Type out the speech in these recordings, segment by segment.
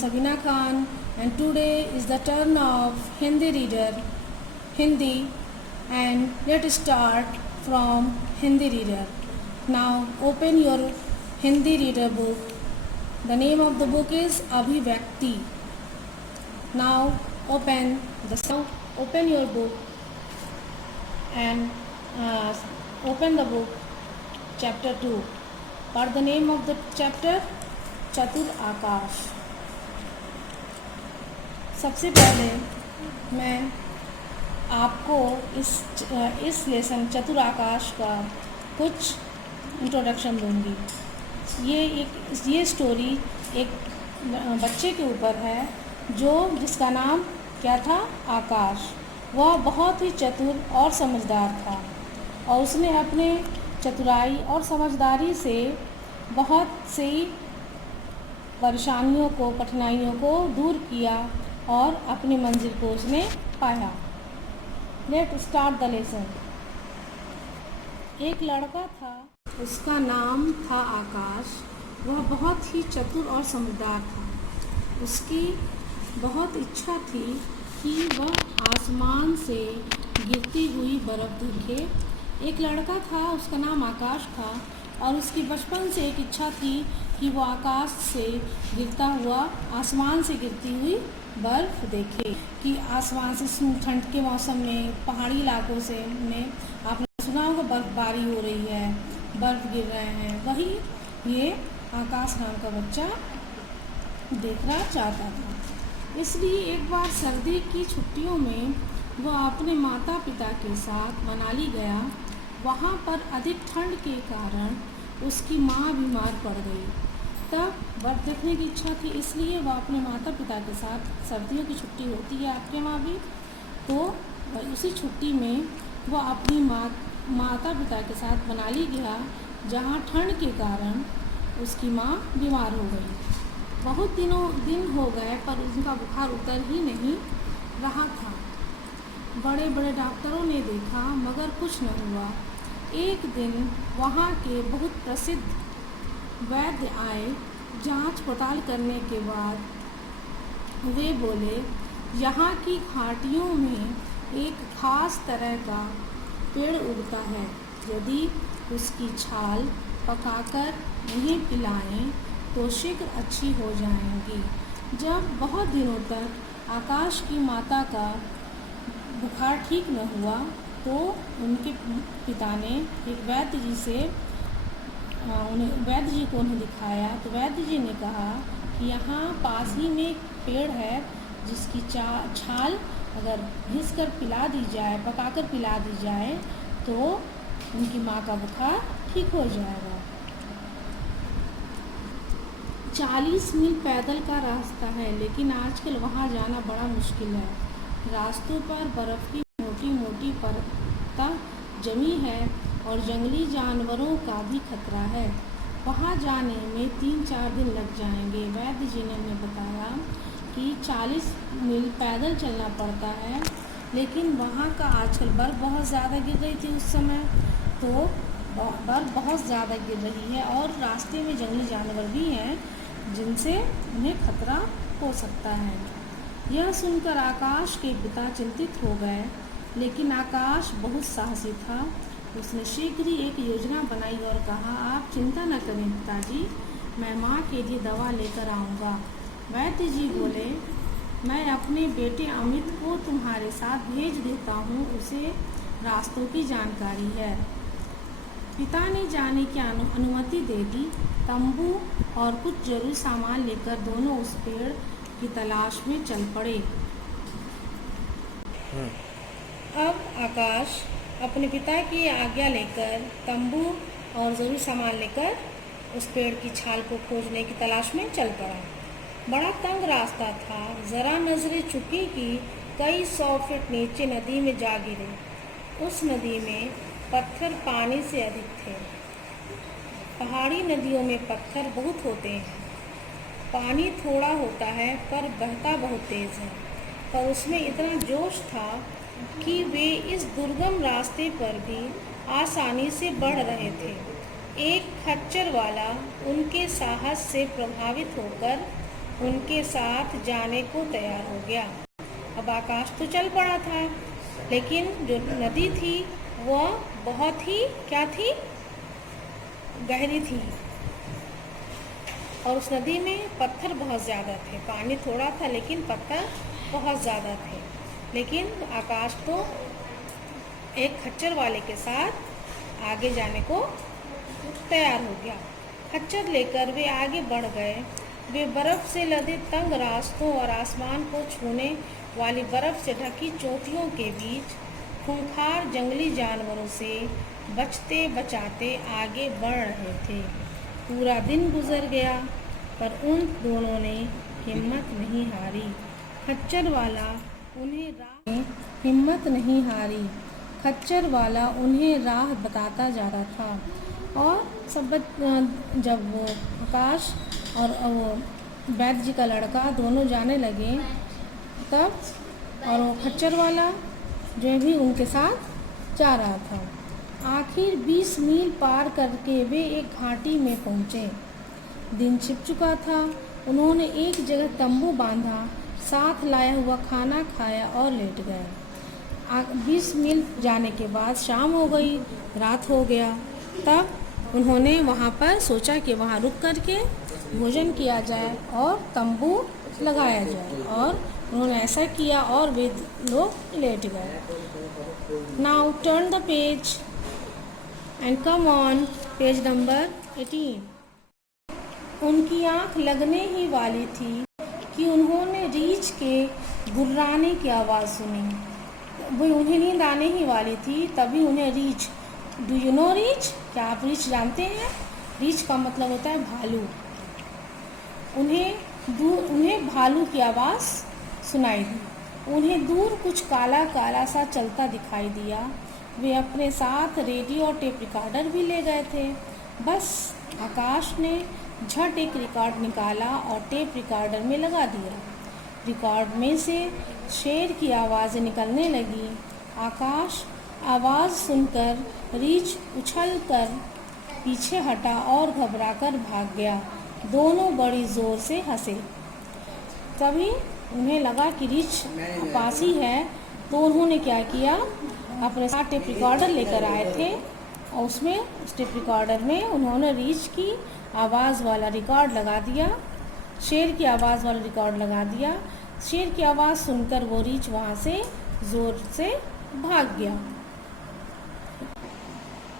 Sabina Khan, and today is the turn of Hindi reader, Hindi, and let's start from Hindi reader. Now open your Hindi reader book. The name of the book is Abhivyakti. Now open your book and open the book chapter 2. For the name of the chapter, चतुर आकाश। सबसे पहले मैं आपको इस lesson चतुर आकाश का कुछ introduction दूंगी। ये स्टोरी एक बच्चे के ऊपर है जिसका नाम क्या था, आकाश। वह बहुत ही चतुर और समझदार था और उसने अपने चतुराई और समझदारी से बहुत सी परेशानियों को, कठिनाइयों को दूर किया और अपनी मंजिल को उसने पाया। Let start the lesson. एक लड़का था, उसका नाम था आकाश। वह बहुत ही चतुर और समझदार था। उसकी बहुत इच्छा थी कि वह आसमान से गिरती हुई बर्फ़ देखे। एक लड़का था, उसका नाम आकाश था और उसकी बचपन से एक इच्छा थी कि वो आकाश से गिरता हुआ, आसमान से गिरती हुई बर्फ़ देखे। कि आसमान से ठंड के मौसम में पहाड़ी इलाकों से में आपने सुना होगा बर्फ़बारी हो रही है, बर्फ़ गिर रहे हैं। वही ये आकाश नाम का बच्चा देखना चाहता था। इसलिए एक बार सर्दी की छुट्टियों में वह अपने माता पिता के साथ मनाली गया। वहाँ पर अधिक ठंड के कारण उसकी माँ बीमार पड़ गई। तब बर्फ़ देखने की इच्छा थी, इसलिए वह अपने माता पिता के साथ, सर्दियों की छुट्टी होती है आपके यहाँ भी, तो उसी छुट्टी में वह अपनी माता पिता के साथ मनाली गया, जहाँ ठंड के कारण उसकी माँ बीमार हो गई। बहुत दिन हो गए पर उनका बुखार उतर ही नहीं रहा था। बड़े बड़े डॉक्टरों ने देखा मगर कुछ न हुआ। एक दिन वहाँ के बहुत प्रसिद्ध वैद्य आए। जांच पड़ताल करने के बाद वे बोले, यहाँ की घाटियों में एक खास तरह का पेड़ उगता है। यदि उसकी छाल पकाकर उन्हें पिलाएं तो शीघ्र अच्छी हो जाएंगी। जब बहुत दिनों तक आकाश की माता का बुखार ठीक न हुआ तो उनके पिता ने एक वैद्य जी को उन्हें दिखाया। तो वैद्य जी ने कहा कि यहाँ पास ही में एक पेड़ है जिसकी छाल अगर घिस कर पिला दी जाए, पकाकर पिला दी जाए तो उनकी माँ का बुखार ठीक हो जाएगा। 40 मील पैदल का रास्ता है, लेकिन आजकल वहाँ जाना बड़ा मुश्किल है। रास्तों पर बर्फ़ की मोटी मोटी परत जमी है और जंगली जानवरों का भी खतरा है। वहाँ जाने में 3-4 दिन लग जाएंगे। वैद्य जी ने हमें बताया कि 40 मील पैदल चलना पड़ता है, लेकिन वहाँ का आजकल बर्फ़ बहुत ज़्यादा गिर रही थी उस समय, तो बर्फ़ बहुत ज़्यादा गिर रही है और रास्ते में जंगली जानवर भी हैं जिनसे उन्हें खतरा हो सकता है। यह सुनकर आकाश के पिता चिंतित हो गए, लेकिन आकाश बहुत साहसी था। उसने शीघ्र ही एक योजना बनाई और कहा, आप चिंता न करें पिताजी, मैं माँ के लिए दवा लेकर आऊँगा। वैद्य जी बोले, मैं अपने बेटे अमित को तुम्हारे साथ भेज देता हूँ, उसे रास्तों की जानकारी है। पिता ने जाने की अनुमति दे दी। तंबू और कुछ जरूरी सामान लेकर दोनों उस पेड़ की तलाश में चल पड़े। अब आकाश अपने पिता की आज्ञा लेकर तंबू और ज़रूरी सामान लेकर उस पेड़ की छाल को खोजने की तलाश में चल पड़ा। बड़ा तंग रास्ता था। ज़रा नजरें चुकी कि कई 100 फीट नीचे नदी में जा गिरे। उस नदी में पत्थर पानी से अधिक थे। पहाड़ी नदियों में पत्थर बहुत होते हैं। पानी थोड़ा होता है पर बहता बहुत तेज़ है। पर उसमें इतना जोश था कि वे इस दुर्गम रास्ते पर भी आसानी से बढ़ रहे थे। एक खच्चर वाला उनके साहस से प्रभावित होकर उनके साथ जाने को तैयार हो गया। अब आकाश तो चल पड़ा था, लेकिन जो नदी थी वह बहुत ही क्या थी, गहरी थी, और उस नदी में पत्थर बहुत ज़्यादा थे। पानी थोड़ा था लेकिन पत्थर बहुत ज़्यादा थे। लेकिन आकाश तो एक खच्चर वाले के साथ आगे जाने को तैयार हो गया। खच्चर लेकर वे आगे बढ़ गए। वे बर्फ़ से लदे तंग रास्तों और आसमान को छूने वाली बर्फ़ से ढकी चोटियों के बीच खूंखार जंगली जानवरों से बचते बचाते आगे बढ़ रहे थे। पूरा दिन गुजर गया, पर उन दोनों ने हिम्मत नहीं हारी। खच्चर वाला उन्हें राह बताता जा रहा था। और जब वो आकाश और वो वैद्य जी का लड़का दोनों जाने लगे, तब और वो खच्चर वाला जो भी उनके साथ जा रहा था। आखिर 20 मील पार करके वे एक घाटी में पहुँचे। दिन छिप चुका था। उन्होंने एक जगह तंबू बांधा, साथ लाया हुआ खाना खाया और लेट गए। 20 मील जाने के बाद शाम हो गई, रात हो गया। तब उन्होंने वहाँ पर सोचा कि वहाँ रुक करके भोजन किया जाए और तंबू लगाया जाए, और उन्होंने ऐसा किया और वे लोग लेट गए। Now turn the page and come on page number 18। उनकी आँख लगने ही वाली थी कि उन्होंने रीछ के गुर्राने की आवाज़ सुनी। वो उन्हें नींद आने ही वाली थी, तभी उन्हें रीछ, डू यू नो रीछ, क्या आप रीछ जानते हैं? रीछ का मतलब होता है भालू। उन्हें भालू की आवाज़ सुनाई दी। उन्हें दूर कुछ काला काला सा चलता दिखाई दिया। वे अपने साथ रेडियो और टेप रिकॉर्डर भी ले गए थे। बस आकाश ने झट एक रिकॉर्ड निकाला और टेप रिकॉर्डर में लगा दिया। रिकॉर्ड में से शेर की आवाज़ें निकलने लगी। आकाश आवाज़ सुनकर रीछ उछलकर पीछे हटा और घबराकर भाग गया। दोनों बड़ी ज़ोर से हंसे। तभी उन्हें लगा कि रीछ पास ही है, तो उन्होंने क्या किया, अपने साथ टेप रिकॉर्डर लेकर आए थे, और उसमें उस टेप रिकॉर्डर में उन्होंने रीछ की आवाज़ वाला रिकॉर्ड लगा दिया, शेर की आवाज़ वाला रिकॉर्ड लगा दिया। शेर की आवाज़ सुनकर वो रीछ वहाँ से ज़ोर से भाग गया।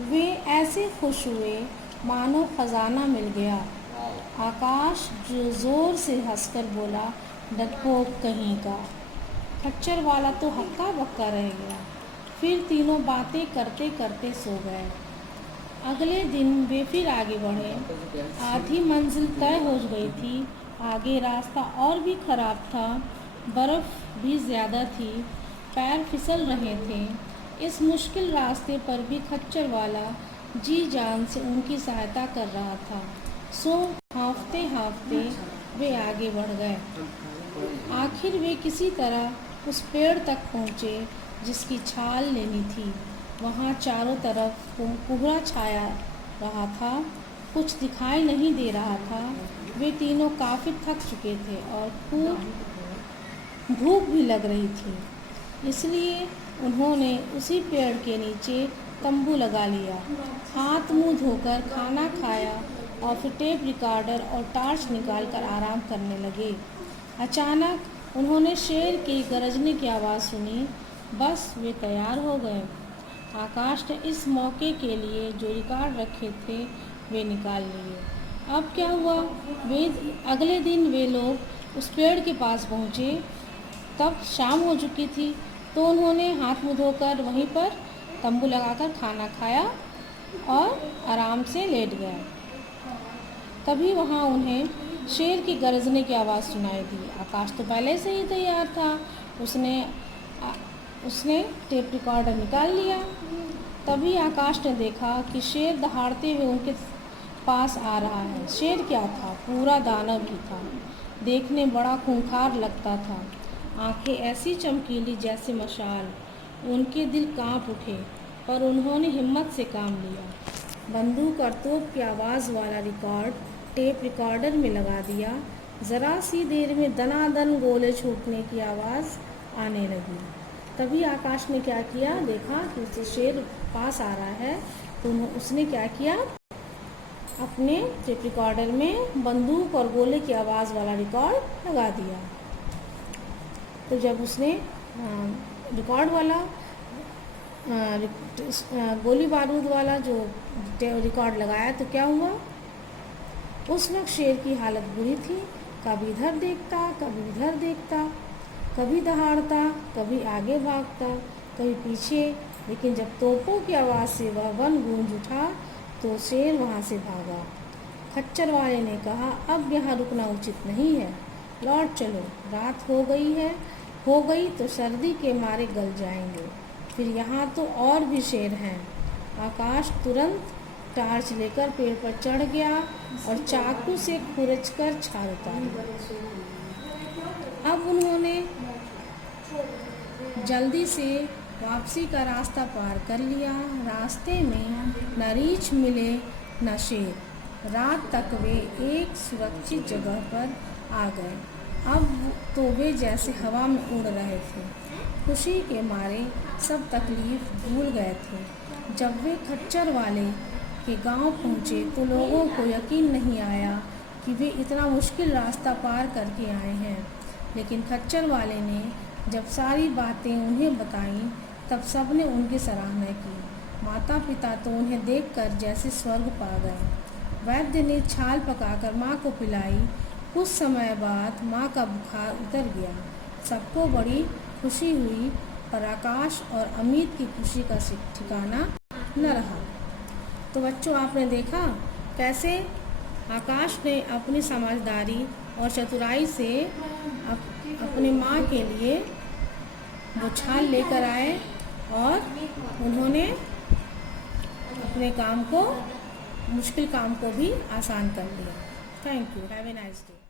वे ऐसे खुश हुए मानो खजाना मिल गया। आकाश जो ज़ोर से हंसकर बोला, डरपोक कहीं का। खच्चर वाला तो हक्का बक्का रह गया। फिर तीनों बातें करते करते सो गए। अगले दिन वे फिर आगे बढ़े। आधी मंजिल तय हो गई थी। आगे रास्ता और भी खराब था, बर्फ़ भी ज़्यादा थी, पैर फिसल रहे थे। इस मुश्किल रास्ते पर भी खच्चर वाला जी जान से उनकी सहायता कर रहा था। सो हाँफते हाँफते वे आगे बढ़ गए। आखिर वे किसी तरह उस पेड़ तक पहुँचे जिसकी छाल लेनी थी। वहाँ चारों तरफ कोहरा छाया रहा था, कुछ दिखाई नहीं दे रहा था। वे तीनों काफ़ी थक चुके थे और खूब भूख भी लग रही थी, इसलिए उन्होंने उसी पेड़ के नीचे तंबू लगा लिया। हाथ मुंह धोकर खाना खाया और फिर टेप रिकॉर्डर और टॉर्च निकालकर आराम करने लगे। अचानक उन्होंने शेर की गरजने की आवाज़ सुनी। बस वे तैयार हो गए। आकाश ने इस मौके के लिए जो रिकॉर्ड रखे थे वे निकाल लिए। अब क्या हुआ, अगले दिन वे लोग उस पेड़ के पास पहुँचे। तब शाम हो चुकी थी, तो उन्होंने हाथ मुँह धोकर वहीं पर तंबू लगाकर खाना खाया और आराम से लेट गए। तभी वहाँ उन्हें शेर की गरजने की आवाज़ सुनाई दी। आकाश तो पहले से ही तैयार था। उसने टेप रिकॉर्डर निकाल लिया। तभी आकाश ने देखा कि शेर दहाड़ते हुए उनके पास आ रहा है। शेर क्या था, पूरा दानव ही था। देखने बड़ा खूंखार लगता था। आंखें ऐसी चमकीली जैसे मशाल। उनके दिल कांप उठे, पर उन्होंने हिम्मत से काम लिया। बंदूक और तोप की आवाज़ वाला रिकॉर्ड टेप रिकॉर्डर में लगा दिया। ज़रा सी देर में दनादन गोले छूटने की आवाज़ आने लगी। तभी आकाश ने क्या किया, देखा कि उससे शेर पास आ रहा है, तो उसने क्या किया, अपने टेप रिकॉर्डर में बंदूक और गोले की आवाज़ वाला रिकॉर्ड लगा दिया। तो जब उसने रिकॉर्ड वाला गोली बारूद वाला जो रिकॉर्ड लगाया, तो क्या हुआ, उस वक्त शेर की हालत बुरी थी। कभी इधर देखता, कभी उधर देखता, कभी दहाड़ता, कभी आगे भागता, कभी पीछे। लेकिन जब तोपों की आवाज़ से वह वन गूंज उठा तो शेर वहाँ से भागा। खच्चर वाले ने कहा, अब यहाँ रुकना उचित नहीं है, लौट चलो, रात हो गई तो सर्दी के मारे गल जाएंगे, फिर यहाँ तो और भी शेर हैं। आकाश तुरंत टार्च लेकर पेड़ पर चढ़ गया और चाकू से खुरचकर छाल उतारी। अब उन्होंने जल्दी से वापसी का रास्ता पार कर लिया। रास्ते में न रीछ मिले न शेर। रात तक वे एक सुरक्षित जगह पर आ गए। अब तो वे जैसे हवा में उड़ रहे थे। खुशी के मारे सब तकलीफ भूल गए थे। जब वे खच्चर वाले के गांव पहुंचे तो लोगों को यकीन नहीं आया कि वे इतना मुश्किल रास्ता पार करके आए हैं। लेकिन खच्चर वाले ने जब सारी बातें उन्हें बताईं तब सबने उनकी सराहना की। माता पिता तो उन्हें देखकर जैसे स्वर्ग पा गए। वैद्य ने छाल पकाकर माँ को पिलाई। कुछ समय बाद माँ का बुखार उतर गया। सबको बड़ी खुशी हुई, पर आकाश और अमित की खुशी का ठिकाना न रहा। तो बच्चों, आपने देखा कैसे आकाश ने अपनी समझदारी और चतुराई से अपने माँ के लिए वो छाल लेकर आए और उन्होंने अपने काम को, मुश्किल काम को भी आसान कर लिया। Thank you. Have a nice day.